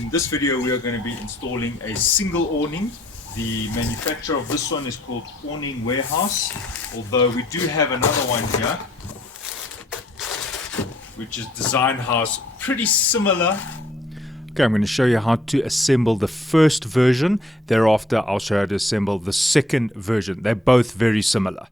In this video we are going to be installing a single awning. The manufacturer of this one is called Awning Warehouse, although we do have another one here which is Design House, pretty similar. Okay, I'm going to show you how to assemble the first version. Thereafter I'll show you how to assemble the second version. They're both very similar.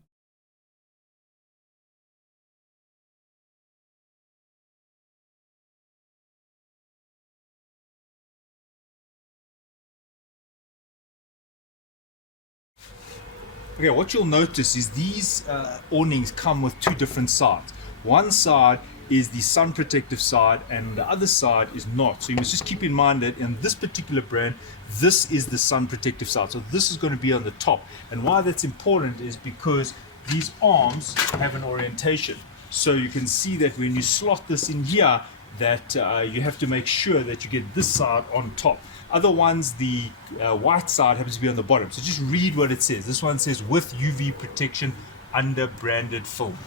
Okay, what you'll notice is these awnings come with two different sides. One side is the sun protective side and the other side is not. So you must just keep in mind that in this particular brand, this is the sun protective side. So this is going to be on the top. And why that's important is because these arms have an orientation. So you can see that when you slot this in here, that you have to make sure that you get this side on top. Other ones, the white side happens to be on the bottom. So just read what it says. This one says with UV protection under branded film.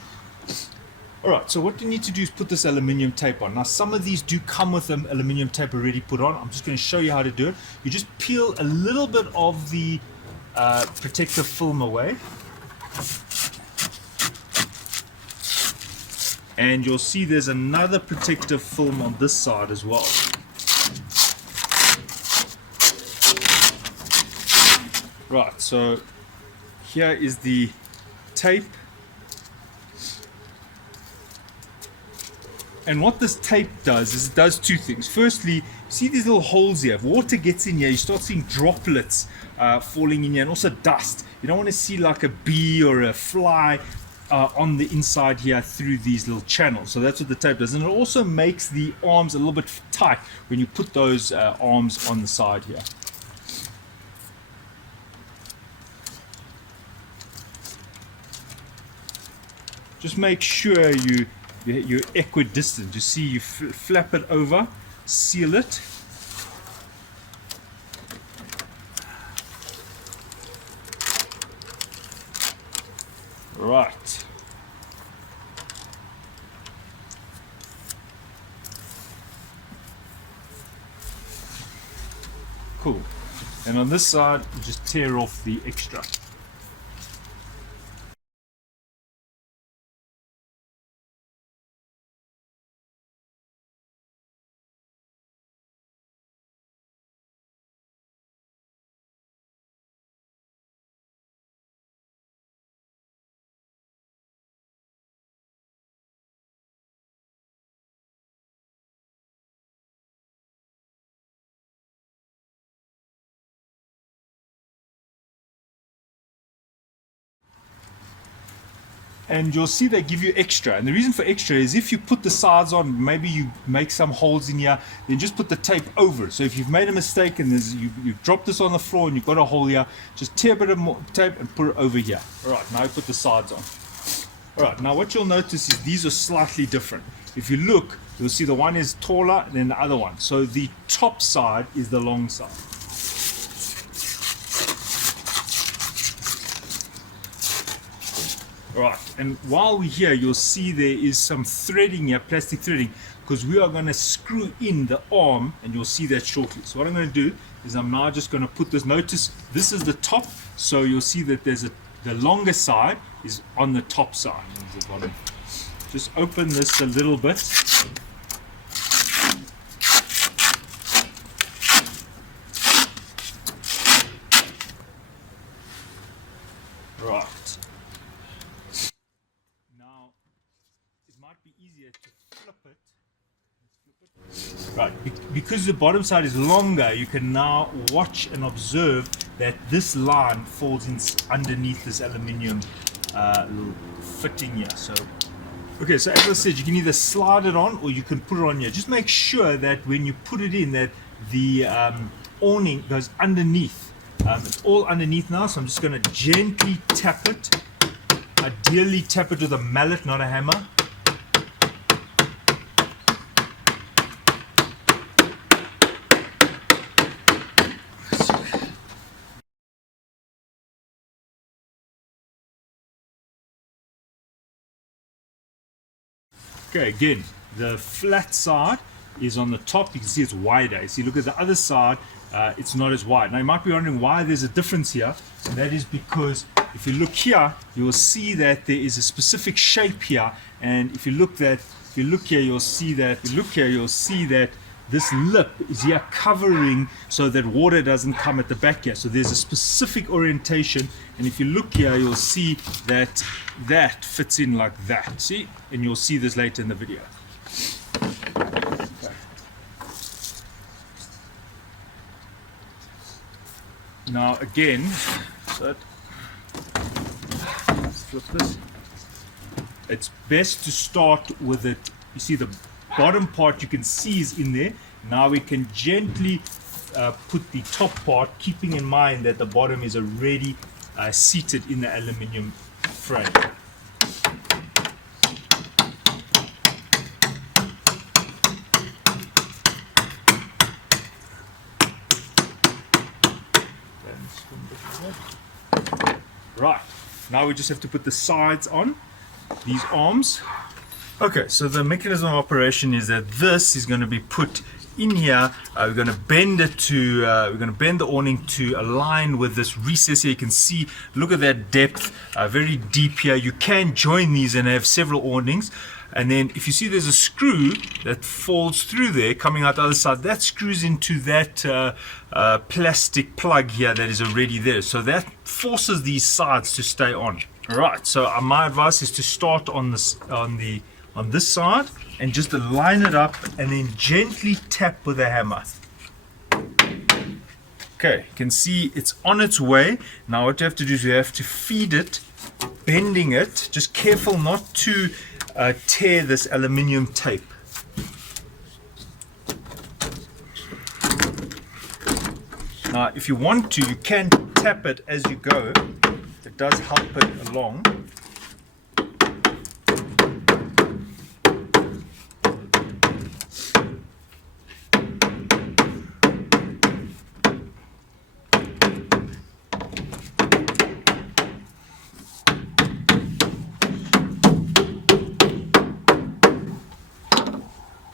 Alright, so what you need to do is put this aluminium tape on. Now some of these do come with aluminium tape already put on. I'm just going to show you how to do it. You just peel a little bit of the protective film away. And you'll see there's another protective film on this side as well. Right, so here is the tape. And what this tape does is it does two things. Firstly, see these little holes here. If water gets in here, you start seeing droplets falling in here and also dust. You don't want to see like a bee or a fly on the inside here through these little channels. So that's what the tape does. And it also makes the arms a little bit tight when you put those arms on the side here. Just make sure you're equidistant. You see, you flap it over, seal it. Right. Cool. And on this side, you just tear off the extra. And you'll see they give you extra, and the reason for extra is if you put the sides on, maybe you make some holes in here, then just put the tape over it. So if you've made a mistake and you've dropped this on the floor and you've got a hole here, just tear a bit of more tape and put it over here. Alright, now you put the sides on. Alright, now what you'll notice is these are slightly different. If you look, you'll see the one is taller than the other one. So the top side is the long side. Right, and while we're here, you'll see there is some threading here, plastic threading, because we are going to screw in the arm, and you'll see that shortly. So what I'm going to do is I'm now just going to put this, notice this is the top, so you'll see that there's the longer side is on the top side. The bottom. Just open this a little bit. Right. Might be easier to flip it. Right, because the bottom side is longer, you can now watch and observe that this line falls in underneath this aluminium little fitting here. So, okay, so as I said, you can either slide it on or you can put it on here. Just make sure that when you put it in, that the awning goes underneath. It's all underneath now, so I'm just going to gently tap it. Ideally, tap it with a mallet, not a hammer. Okay, again, the flat side is on the top. You can see it's wider. You see, look at the other side, it's not as wide. Now you might be wondering why there's a difference here, and that is because if you look here, you will see that there is a specific shape here, and if you look here, you'll see that. If you look here, you'll see that this lip is here covering so that water doesn't come at the back here. So there's a specific orientation, and if you look here, you'll see that that fits in like that. See, and you'll see this later in the video. Okay. Now again, let's flip this. It's best to start with it. You see the bottom part you can see is in there. Now we can gently put the top part, keeping in mind that the bottom is already seated in the aluminium frame. Right, now we just have to put the sides on, these arms. Okay, so the mechanism of operation is that this is going to be put in here. We're going to bend it to, we're going to bend the awning to align with this recess here. You can see, look at that depth, very deep here. You can join these and have several awnings. And then if you see there's a screw that falls through there, coming out the other side, that screws into that plastic plug here that is already there. So that forces these sides to stay on. All right, so my advice is to start on this, on this side, and just align it up and then gently tap with a hammer. Okay, you can see it's on its way. Now what you have to do is you have to feed it, bending it, just careful not to tear this aluminium tape. Now if you want to, you can tap it as you go. It does help it along.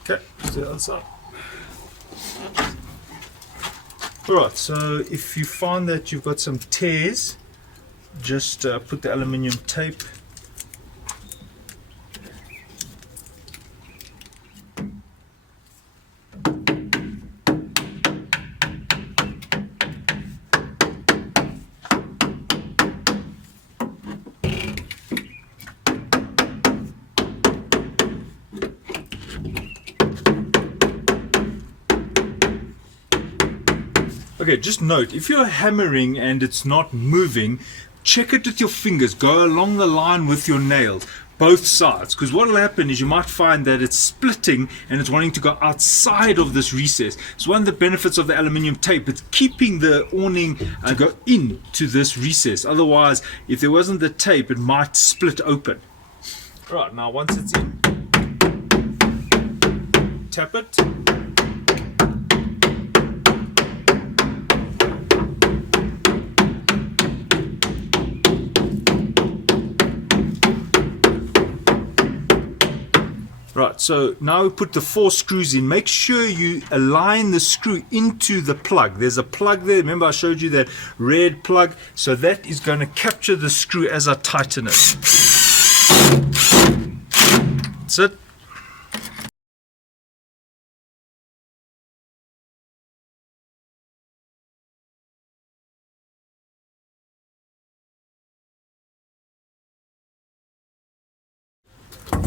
Okay, let's do the other side. Alright, so if you find that you've got some tears, just put the aluminium tape . Okay, just note, if you're hammering and it's not moving, check it with your fingers. Go along the line with your nails, both sides, because what will happen is you might find that it's splitting and it's wanting to go outside of this recess. So one of the benefits of the aluminium tape, it's keeping the awning go into this recess. Otherwise, if there wasn't the tape, it might split open. Right, now once it's in, tap it. Right, so now we put the 4 screws in. Make sure you align the screw into the plug. There's a plug there. Remember I showed you that red plug? So that is going to capture the screw as I tighten it. That's it.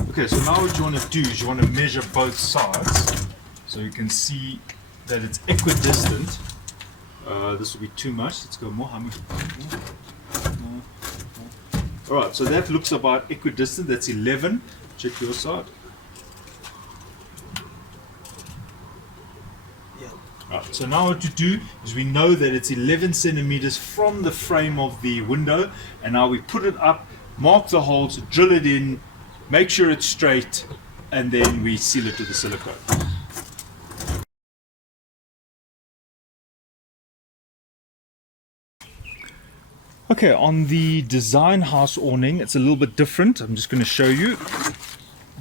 Okay, so now what you want to do is you want to measure both sides, so you can see that it's equidistant. This will be too much. Let's go more. How much? All right, so that looks about equidistant. That's 11. Check your side. Yeah. Right, so now what to do is we know that it's 11 centimeters from the frame of the window, and now we put it up, mark the holes, drill it in. Make sure it's straight, and then we seal it with the silicone. Okay, on the design house awning, it's a little bit different. I'm just going to show you.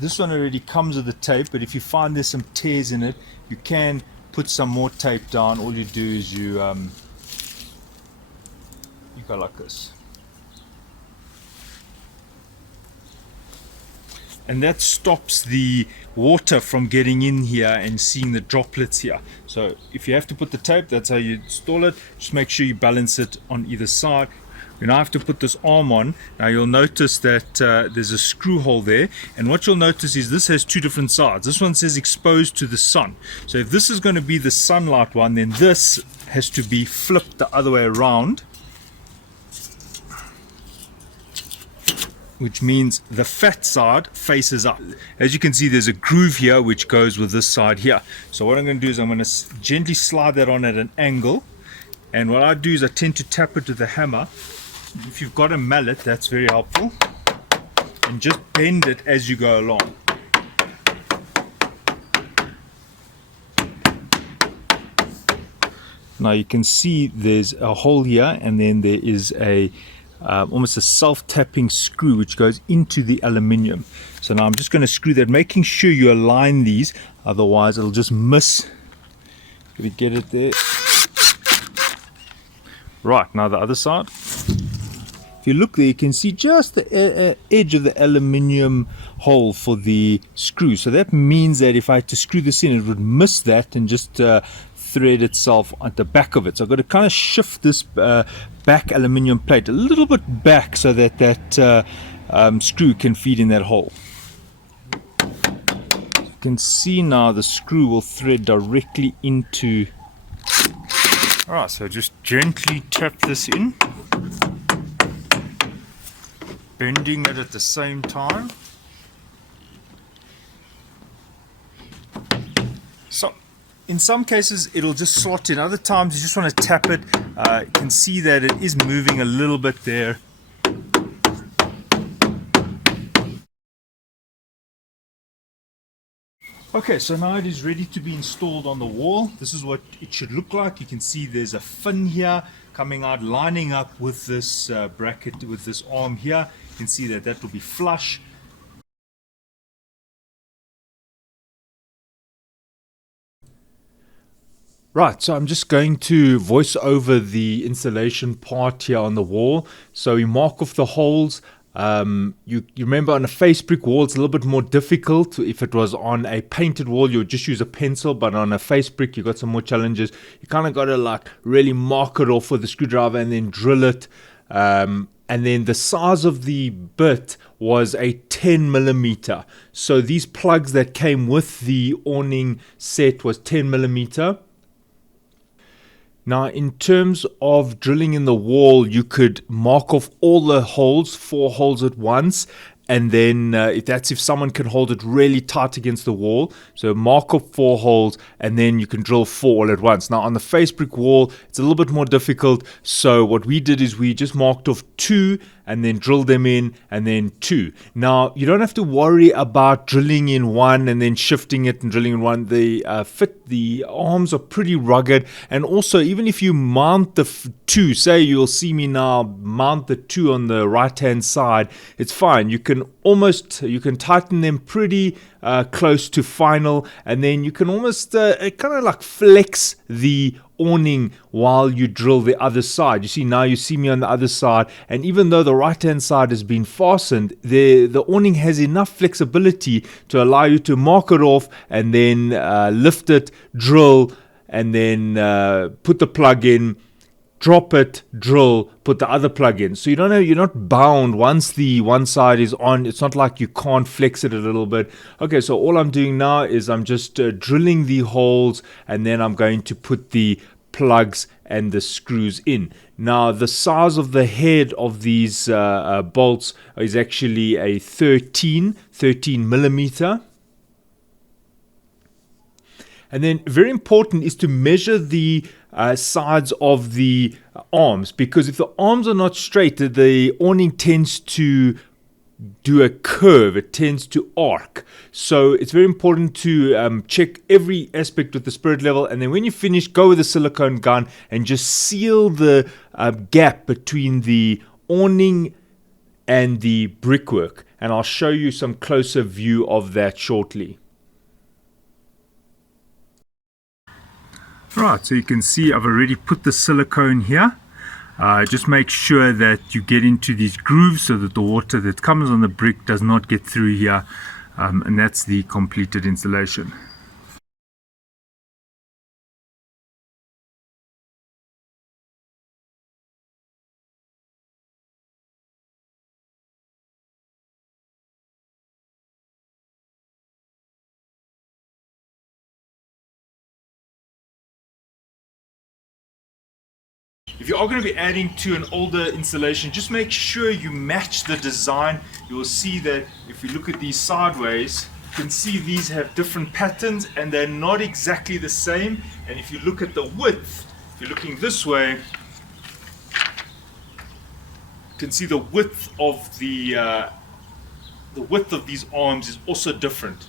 this one already comes with the tape, but if you find there's some tears in it, you can put some more tape down. All you do is you go like this, and that stops the water from getting in here and seeing the droplets here. So if you have to put the tape, that's how you install it. Just make sure you balance it on either side. When I have to put this arm on, now you'll notice that there's a screw hole there, and what you'll notice is this has two different sides. This one says exposed to the sun. So if this is going to be the sunlight one, then this has to be flipped the other way around, which means the fat side faces up. As you can see, there's a groove here which goes with this side here. So what I'm going to do is I'm going to gently slide that on at an angle, and what I do is I tend to tap it with the hammer. If you've got a mallet, that's very helpful, and just bend it as you go along. Now you can see there's a hole here, and then there is a almost a self-tapping screw which goes into the aluminium. So now I'm just going to screw that, making sure you align these, otherwise it'll just miss. Can we get it there? Right, now the other side. If you look there, you can see just the edge of the aluminium hole for the screw. So that means that if I had to screw this in, it would miss that and just thread itself at the back of it. So I've got to kind of shift this back aluminium plate a little bit back so that that screw can feed in that hole. You can see now the screw will thread directly into. Alright, so just gently tap this in, bending it at the same time. So in some cases it'll just slot in, other times you just want to tap it. You can see that it is moving a little bit there. Okay, so now it is ready to be installed on the wall. This is what it should look like. You can see there's a fin here coming out, lining up with this bracket, with this arm here. You can see that that will be flush. Right, so I'm just going to voice over the installation part here on the wall. So we mark off the holes. You remember on a face brick wall it's a little bit more difficult. If it was on a painted wall you would just use a pencil, but on a face brick you got some more challenges. You kind of got to like really mark it off with a screwdriver and then drill it. And then the size of the bit was a 10mm. So these plugs that came with the awning set was 10mm. Now, in terms of drilling in the wall, you could mark off all the holes, 4 holes at once, and then if someone can hold it really tight against the wall, so mark off 4 holes, and then you can drill 4 all at once. Now, on the face brick wall, it's a little bit more difficult, so what we did is we just marked off 2, and then drill them in, and then 2. Now, you don't have to worry about drilling in 1 and then shifting it and drilling in 1. The arms are pretty rugged, and also even if you mount the 2, say you'll see me now mount the 2 on the right hand side, it's fine. You can tighten them pretty close to final, and then you can almost kind of like flex the awning while you drill the other side. You see me on the other side, and even though the right hand side has been fastened, the awning has enough flexibility to allow you to mark it off and then lift it, drill, and then put the plug in, drop it, drill, put the other plug in. So you're not bound once the one side is on. It's not like you can't flex it a little bit. Okay, so all I'm doing now is I'm just drilling the holes, and then I'm going to put the plugs and the screws in. Now, the size of the head of these bolts is actually a 13mm. And then very important is to measure the sides of the arms, because if the arms are not straight, the awning tends to do a curve, it tends to arc. So it's very important to check every aspect with the spirit level, and then when you finish, go with a silicone gun and just seal the gap between the awning and the brickwork. and I'll show you some closer view of that shortly. Right, so you can see I've already put the silicone here. Just make sure that you get into these grooves so that the water that comes on the brick does not get through here, and that's the completed installation. If you are going to be adding to an older installation, just make sure you match the design. You will see that if we look at these sideways, you can see these have different patterns and they're not exactly the same. And if you look at the width, if you're looking this way, you can see the width of these arms is also different.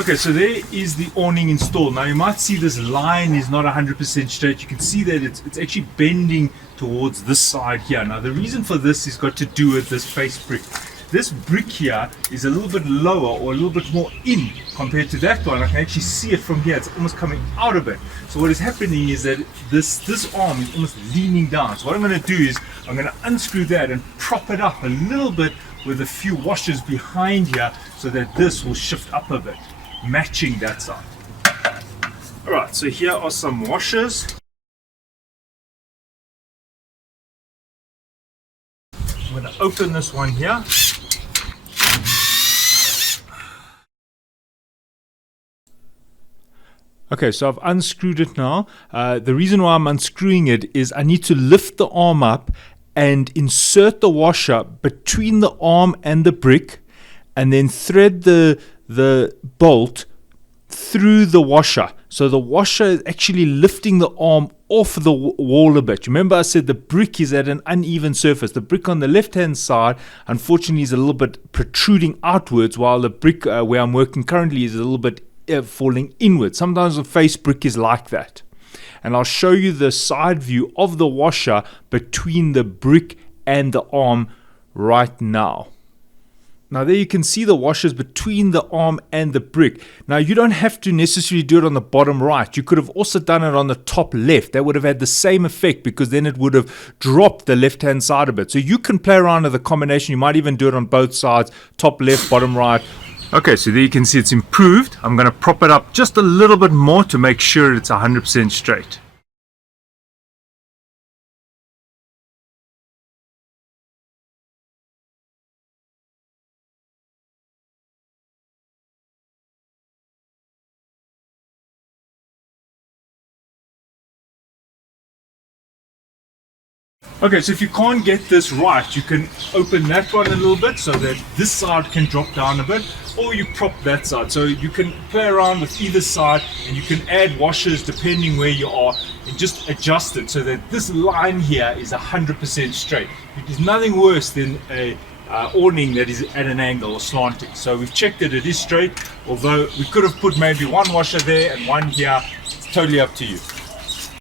Okay, so there is the awning installed. Now you might see this line is not 100% straight. You can see that it's actually bending towards this side here. Now the reason for this is got to do with this face brick. This brick here is a little bit lower or a little bit more in compared to that one. I can actually see it from here. It's almost coming out a bit. So what is happening is that this arm is almost leaning down. So what I'm going to do is I'm going to unscrew that and prop it up a little bit with a few washers behind here so that this will shift up a bit, matching that side. Alright, so here are some washers. I'm going to open this one here. Okay, so I've unscrewed it now. The reason why I'm unscrewing it is I need to lift the arm up and insert the washer between the arm and the brick, and then thread the bolt through the washer. So the washer is actually lifting the arm off the wall a bit. Remember I said the brick is at an uneven surface. The brick on the left hand side unfortunately is a little bit protruding outwards, while the brick where I'm working currently is a little bit falling inwards. Sometimes the face brick is like that. And I'll show you the side view of the washer between the brick and the arm right now. Now there you can see the washers between the arm and the brick. Now you don't have to necessarily do it on the bottom right. You could have also done it on the top left. That would have had the same effect, because then it would have dropped the left hand side a bit. So you can play around with the combination. You might even do it on both sides, top left, bottom right. Okay, so there you can see it's improved. I'm going to prop it up just a little bit more to make sure it's 100% straight. Okay, so if you can't get this right, you can open that one a little bit so that this side can drop down a bit, or you prop that side. So you can play around with either side, and you can add washers depending where you are and just adjust it so that this line here is 100% straight. There's nothing worse than a awning that is at an angle or slanting. So we've checked that it is straight, although we could have put maybe one washer there and one here. It's totally up to you.